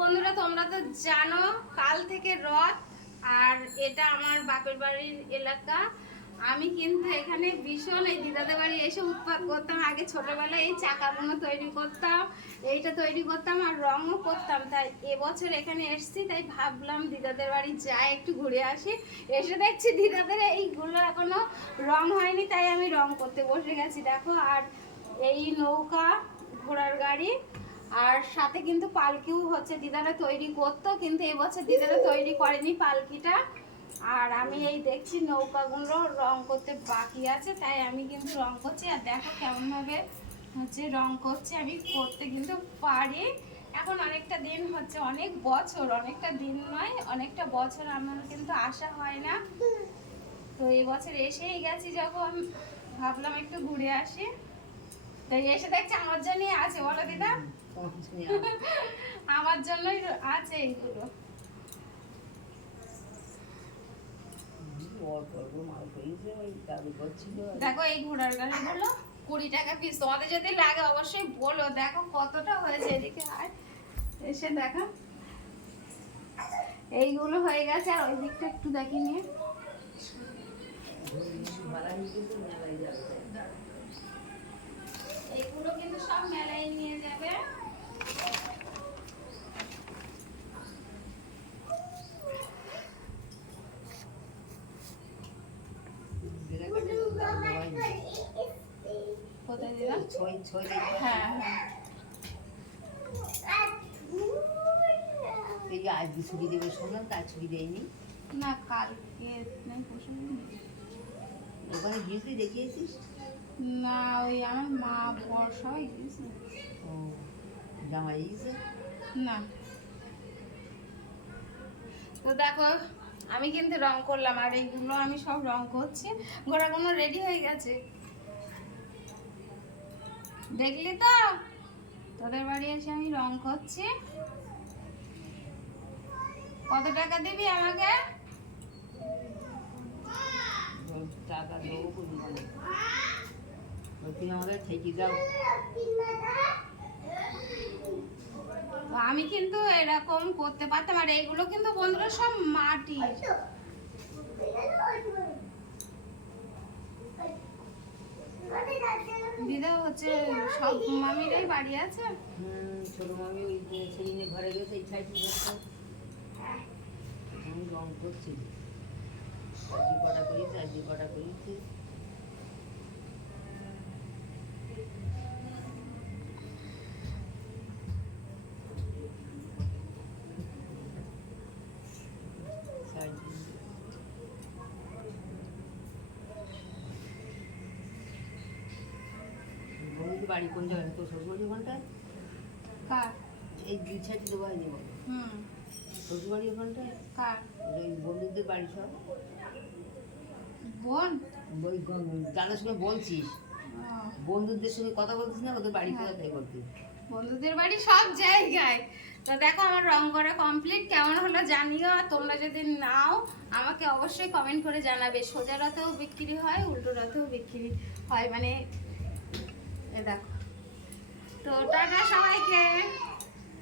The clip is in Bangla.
বন্ধুরা তোমরা তো জানো কাল থেকে রথ, আর এটা আমার বাপের বাড়ির এলাকা। আমি কিন্তু এখানে ভীষণ এই দিদাদের বাড়ি এসে উৎপাত করতাম। আগে ছোটবেলায় এই চাকাগুলো তৈরি করতাম, এইটা তৈরি করতাম আর রঙও করতাম। তাই এবছর এখানে এসেছি, তাই ভাবলাম দিদাদের বাড়ি যাই, একটু ঘুরে আসি। এসে দেখছি দিদাদের এইগুলো এখনো রং হয়নি, তাই আমি রং করতে বসে গেছি। দেখো, আর এই নৌকা, ঘোড়ার গাড়ি, আর সাথে কিন্তু পালকিও হচ্ছে। দিদারা তৈরি করতো, কিন্তু এবছর দিদারা তৈরি করেনি পালকিটা। আর আমি এই দেখছি নৌকাগুলো রং করতে বাকি আছে, তাই আমি কিন্তু রং করছি। আর দেখো কেমন ভাবে হচ্ছে রং করছি, আমি করতে কিন্তু পারি। এখন অনেকটা দিন হচ্ছে, অনেক বছর, অনেকটা দিন নয় অনেকটা বছর আমার কিন্তু আসা হয় না। তো এই বছর এসেই গেছি, যখন ভাবলাম একটু ঘুরে আসি, তাই এসে দেখছি আমার জন্যই আছে। বলো দিদা, আমার জন্যই আছে এইগুলো। দেখো এই ঘোড়ার গাড়িগুলো 20 টাকা পিস। তোমাদের যদি লাগে অবশ্যই বলো। দেখো কতটা হয়েছে, এদিকে আর এসে দেখো এইগুলো হয়ে গেছে। আর ওই দিকটা একটু দেখি নিয়ে, এইগুলো কিন্তু সব মেলায় নিয়ে যাবে। কোথায় দিলাম? হ্যাঁ হ্যাঁ, এই যে আজকে ছুটি দেবে শুনলাম, তার ছুটি দেয়নি না কালকে নাই, পরশু ওখানে গিয়েছিস, দেখিয়েছিস? না, ওই আমার মা বর সবাই গেছে। ও জামাই গিয়েছে না। তো দেখো আমি কিন্তু রং করলাম, আর এইগুলো আমি সব রং করছি। ঘোড়াগুলো রেডি হয়ে গেছে, দেখলি তো? তোদের বাড়ি এসে আমি রং করছি। কত টাকা দিবি আমাকে? টাকা দেবো, তুমি আমাকে ঠেকি দাও। তো আমি কিন্তু এরকম করতে পারতাম। আর এইগুলো কিন্তু বন্ধুরা সব মাটির। দিদা হচ্ছে সব মামিরাই বাড়ি আছে। ছোট মামি ওই সেদিনে ঘরে গেছে, এই সাইড আমি রং করছি। আজকে কটা করেছি, আজকে কটা করেছি। বাড়ি কোন জায়গায়? তোর শ্বশুরবাড়ি ওখানটায়? কার? এই দুই সাইড দেবো হয়নি বলো। শ্বশুরবাড়ি ওখানটায় কার? ওই বন্ধুদের বাড়ি সব। বোন? ওই জানার সঙ্গে বলছিস, বন্ধুদের সঙ্গে কথা বলছিস না, ওদের বাড়ি কোথায় তাই বলছিস? বন্ধুদের বাড়ি সব জায়গায়। তো দেখো আমার রং করা কমপ্লিট, কেমন হলো জানিও। আর তোমরা যদি নাও আমাকে অবশ্যই কমেন্ট করে জানাবে। সোজা রথেও বিক্রি হয়, উল্টো রথেও বিক্রি হয়, মানে এ দেখো। তো টাটা সবাইকে।